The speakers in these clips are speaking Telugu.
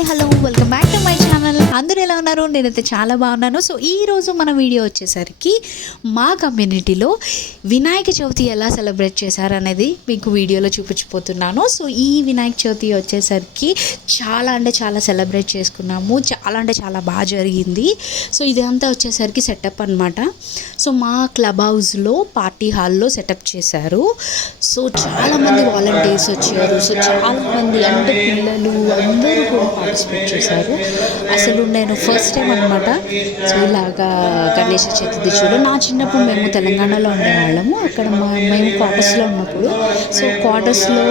Hi hello welcome back to my channel. అందరూ ఎలా ఉన్నారు? నేనైతే చాలా బాగున్నాను. సో ఈరోజు మన వీడియో వచ్చేసరికి మా కమ్యూనిటీలో వినాయక చవితి ఎలా సెలబ్రేట్ చేశారనేది మీకు వీడియోలో చూపించిపోతున్నాను. సో ఈ వినాయక చవితి వచ్చేసరికి చాలా అంటే చాలా సెలబ్రేట్ చేసుకున్నాము. చాలా అంటే చాలా బాగా జరిగింది. సో ఇదంతా వచ్చేసరికి సెటప్ అనమాట. సో మా క్లబ్ హౌస్లో పార్టీ హాల్లో సెటప్ చేశారు. సో చాలామంది వాలంటీర్స్ వచ్చారు. సో చాలామంది అంటే పిల్లలు అందరూ కూడా పార్టిసిపేట్ చేశారు. అసలు నేను ఫస్ట్ టైం అనమాట సో ఇలాగా గణేష చతుర్థి చూడు. నా చిన్నప్పుడు మేము తెలంగాణలో ఉండేవాళ్ళము. అక్కడ మేము క్వార్టర్స్లో ఉన్నప్పుడు సో క్వార్టర్స్లో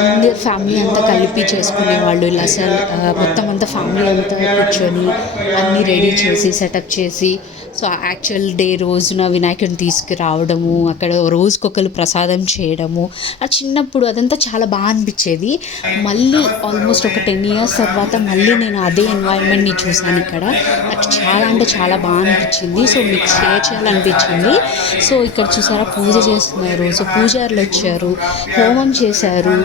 అందరు ఫ్యామిలీ అంతా కలిపి చేసుకునేవాళ్ళు. ఇలా మొత్తం అంతా ఫ్యామిలీ అంతా కూర్చొని అన్నీ రెడీ చేసి సెటప్ చేసి సో యాక్చువల్ డే రోజున వినాయకుడిని తీసుకురావడము, అక్కడ రోజుకొకరు ప్రసాదం చేయడము, ఆ చిన్నప్పుడు అదంతా చాలా బాగా అనిపించేది. మళ్ళీ ఆల్మోస్ట్ ఒక 10 years తర్వాత మళ్ళీ నేను అదే ఎన్వైరన్మెంట్ని చూశాను ఇక్కడ. నాకు చాలా అంటే చాలా బాగా అనిపించింది. సో మీకు షేర్ చేయాలనిపించింది. సో ఇక్కడ చూసారా పూజ చేస్తున్నారు. సో పూజారులు వచ్చారు, హోమం చేశారు.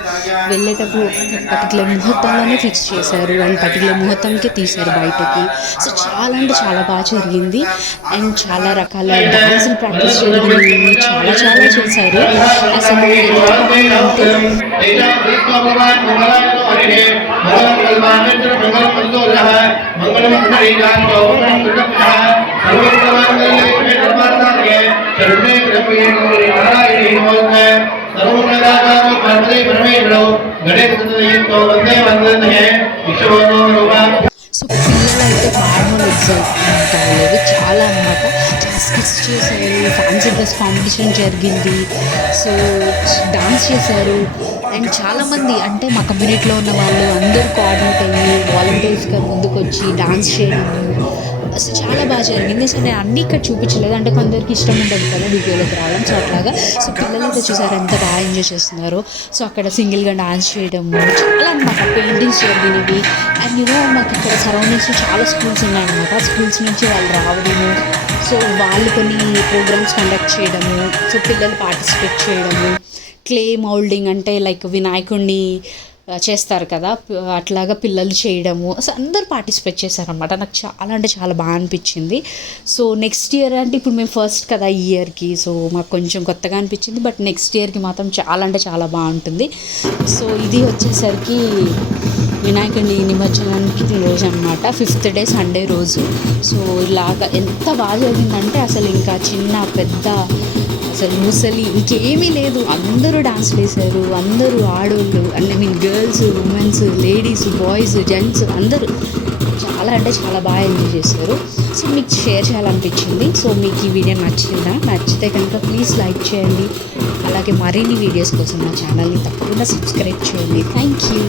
వెళ్ళేటప్పుడు పర్టికులర్ ముహూర్తంలోనే ఫిక్స్ చేశారు అండ్ పర్టికులర్ ముహూర్తంకే తీశారు బయటకి. సో చాలా అంటే చాలా బాగా జరిగింది. అండ్ చాలా రకాల డాన్సులు ప్రాక్టీస్ జరిగింది. చాలా చాలా చేశారు. అసలు సో పిల్లలైతే మామూలు ఎగ్జైట్మెంట్ అవ్వలేదు. చాలా అనమాట. చాలా స్కిట్స్ చేశారు. ఫ్యాన్సీ డ్రెస్ కాంపిటీషన్ జరిగింది. సో డాన్స్ చేశారు. అండ్ చాలామంది అంటే మా కమ్యూనిటీలో ఉన్న వాళ్ళు అందరూ కోఆర్డినేట్ అయ్యి వాలంటీర్స్గా ముందుకు వచ్చి డాన్స్ చేయడము. సో చాలా బాగా జరిగింది. సో నేను అన్నీ ఇక్కడ చూపించలేదు, అంటే కొందరికి ఇష్టం ఉండదు కదా వీడియోలోకి రావడం. సో అట్లాగా సో పిల్లలైతే చూసారు ఎంత బాగా ఎంజాయ్ చేస్తున్నారు. సో అక్కడ సింగిల్గా డాన్స్ చేయడము చాలా అనమాట. పెయింటింగ్స్ జరిగినవి. అండ్ మాకు ఇక్కడ సరౌండింగ్స్లో చాలా స్కూల్స్ ఉన్నాయన్నమాట. స్కూల్స్ నుంచి వాళ్ళు రావడము, సో వాళ్ళు కొన్ని ప్రోగ్రామ్స్ కండక్ట్ చేయడము, సో పిల్లలు పార్టిసిపేట్ చేయడము. క్లే మౌల్డింగ్ అంటే లైక్ వినాయకుడిని చేస్తారు కదా, అట్లాగా పిల్లలు చేయడము. సో అందరూ పార్టిసిపేట్ చేశారనమాట. నాకు చాలా అంటే చాలా బాగా అనిపించింది. సో నెక్స్ట్ ఇయర్ అంటే ఇప్పుడు మేము ఫస్ట్ కదా ఈ ఇయర్కి, సో మాకు కొంచెం కొత్తగా అనిపించింది. బట్ నెక్స్ట్ ఇయర్కి మాత్రం చాలా అంటే చాలా బాగుంటుంది. సో ఇది వచ్చేసరికి వినాయకుడిని నిమజ్జనానికి రోజు అనమాట. 5th day సండే రోజు. సో ఇలాగా ఎంత బాగా జరిగిందంటే అసలు ఇంకా చిన్న పెద్ద అసలు ముసలి ఇంకేమీ లేదు. అందరూ డాన్స్ వేశారు. అందరూ ఆడోళ్ళు అంటే girls, women's, ladies, boys, gents అందరూ చాలా అంటే చాలా బాగా ఎంజాయ్ చేశారు. సో మీకు షేర్ చేయాలనిపించింది. సో మీకు ఈ వీడియో నచ్చితే కనుక ప్లీజ్ లైక్ చేయండి. అలాగే మరిన్ని వీడియోస్ కోసం నా ఛానల్ని తప్పకుండా సబ్స్క్రైబ్ చేయండి. Thank you.